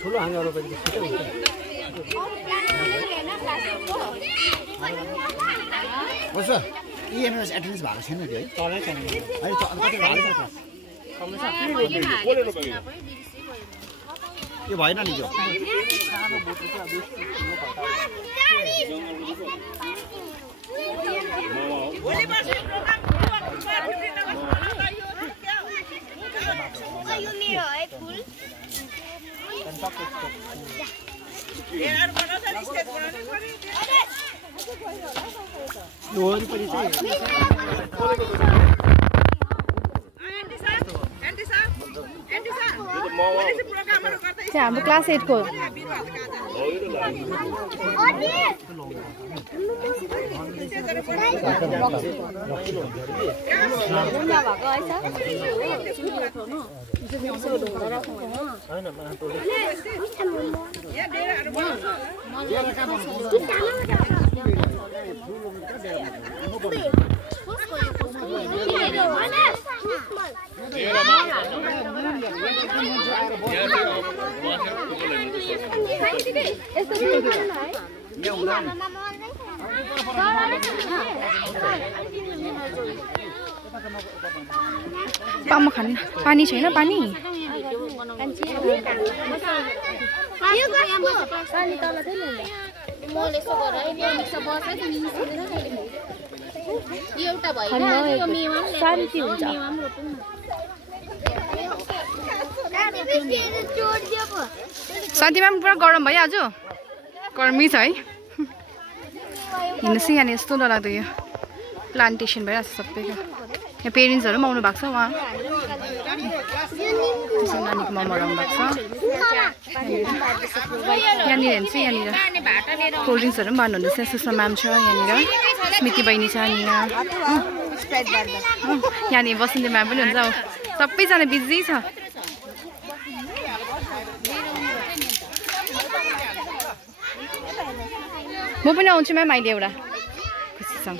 ठुलो हाँगा रोपेको छिटो हुन्छ कसो इएमएस एटेन्डेन्स भएको छैन त्यो है तलै छैन अहिले कति भएको छ यो भएन नि त्यो वरिपरि चाहिँ हाम्रो क्लास 8 को पामा खान पानी छैन पानी शान्ति हुन्छ शान्तिमा पुरा गरम भयो आज गर्मी छ है हिँड्नुहोस् यहाँनिर यस्तो डरलाग्दो यो प्लान्टेसन भइरहेको छ सबैको यहाँ पेरेन्ट्सहरू पनि आउनु भएको छ उहाँ नानीको मम्मा आउनु भएको छ यहाँनिर हेर्नुहोस् यहाँनिर कोल्ड ड्रिङ्क्सहरू पनि भन्नुहुँदैछ सुषमा म्याम छ यहाँनिर स्मृति बहिनी छ यहाँनिर यहाँनिर बसन्ती म्याम पनि हुन्छ सबैजना बिजी छ म पनि आउँछु म्याम अहिले एउटा खुसीसँग